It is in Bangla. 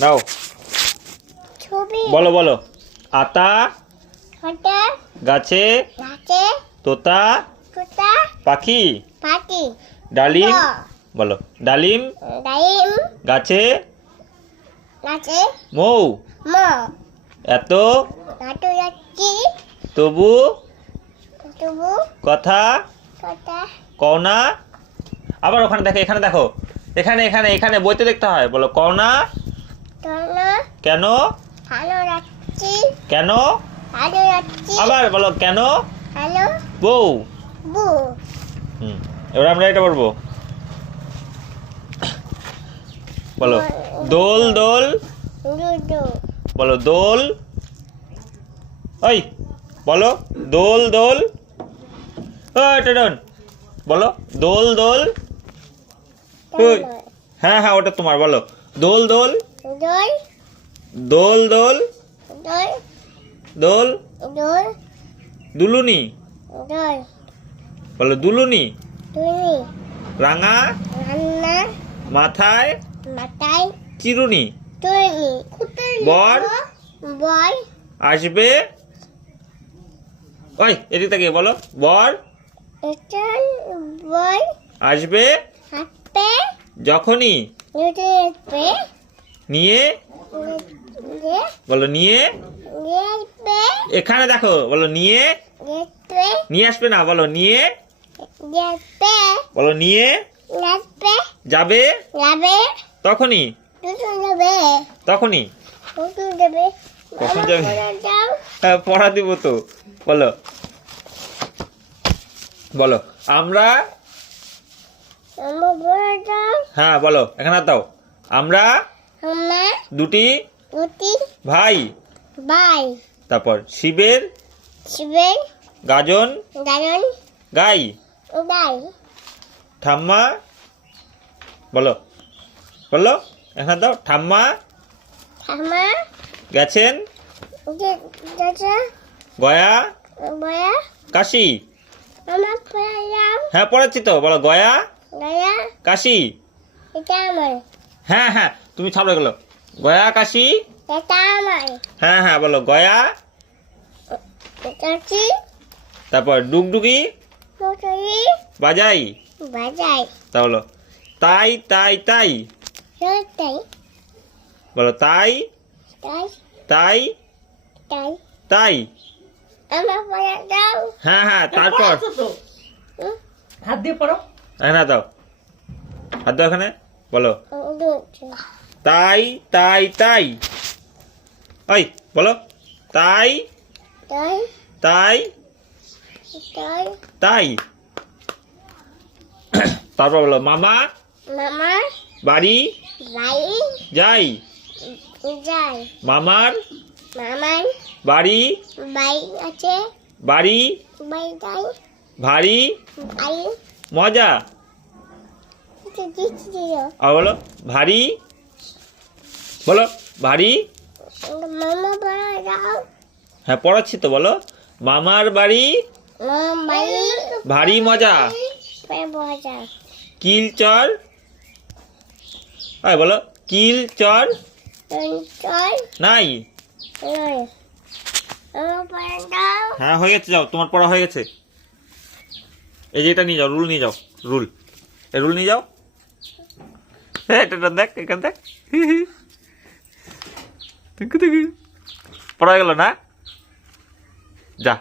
নাও ছবি বলো বলো। আতা হাতে গাছে গাছে তোতা তোতা পাখি পাখি ডালিম বলো। ডালিম ডালিম গাছে গাছে মৌ মো এত নাটু যাচ্ছি তবু তবু কথা কথা কও না। আবার ওখানে দেখো, এখানে দেখো, এখানে এখানে এখানে বইতে দেখতে হয়। বলো কও না তোলা কেন, ভালো যাচ্ছি কেন। ভালো যাচ্ছি আবার বলো কেন ভালো বউ। বু এবার আমরা এটা বলবো। বলো দোল দোল দুদু বলো দোল। ওই বলো দোল দোল। বলো দোল দোল। ওই, হ্যাঁ হ্যাঁ ওটা তোমার। বলো দোল দোল দোল দোল দোল দোল দোল। দোল দুলুনি দোল বলো দুলুনি। তুমি রাঙা রান্না মাথায় মাথায় চিরুনি তুমি বর বল আসবে। ওই এদিক থেকে বলো বর এটা বল আসবে হাতে যখনই নিতে পে নিয়ে যে বলো নিয়ে। দেখবে এখানে দেখো বলো নিয়ে। দেখবে নিয়ে আসবে না বলো নিয়ে। দেখবে বলো নিয়ে দেখবে যাবে যাবে তখনই। দুটো যাবে তখনই দুটো যাবে কখন যাবে? যাও হ্যাঁ পড়া দিব তো। বলো বলো আমরা। আমার বড় যাও হ্যাঁ বলো এখানে হাত দাও। আমরা আমরা দুটি দুটি ভাই। ভাই তারপর শিবের শিবের গাজন গাজন গাই। গাই ঠাম্মা বলো বলো এখানে দাও। ঠাম্মা আমার গেছেন দাদা গয়া বয়া কাশি। আমার পড়া যাও হ্যাঁ পড়াচ্ছি তো। বলো গয়া দাদা কাশি। এটা আমার হ্যাঁ হ্যাঁ তুমি ছাড়ো গেলো। গয়া কাশি। এটা আমার হ্যাঁ হ্যাঁ বলো গয়া। এটা কি তারপর ডুগডুগি মোটরি বাজাই। বাজাই তা বলো তাই তাই তাই। সত্যি বলো তাই তাই তাই তাই তাই। আমার পড়া যাও হ্যাঁ হ্যাঁ তারপর হাত দিয়ে পড়ো। এখানে দাও। হাত দাও এখানে। বলো দুটো তাই তাই তাই। ওই বলো তাই তাই তাই তাই তাই। তারপর বলো মামা মামা বাড়ি ভাই যাই। যাই মামার মামার বাড়ি ভাই আছে বাড়ি ভাই যাই ভারী ভাই মজা। এটা দিচ্ছিল আর বলো ভারী। বলো ভারী। মামা পড়া যাও হ্যাঁ পড়াচ্ছি তো। বলো মামার বাড়ি মামা ভাই ভারী মজা। মজা কিল চর। হয় বলো কিল চর চল নাই। নয় আমার পড়া যাও হ্যাঁ হয়ে গেছে যাও তোমার পড়া হয়ে গেছে। এই যে এটা নিয়ে যাও রুল নিয়ে যাও রুল। এই রুল নিয়ে যাও। হ্যাঁ এটা দেখ এখানে দেখ। পড়া গেল না যা।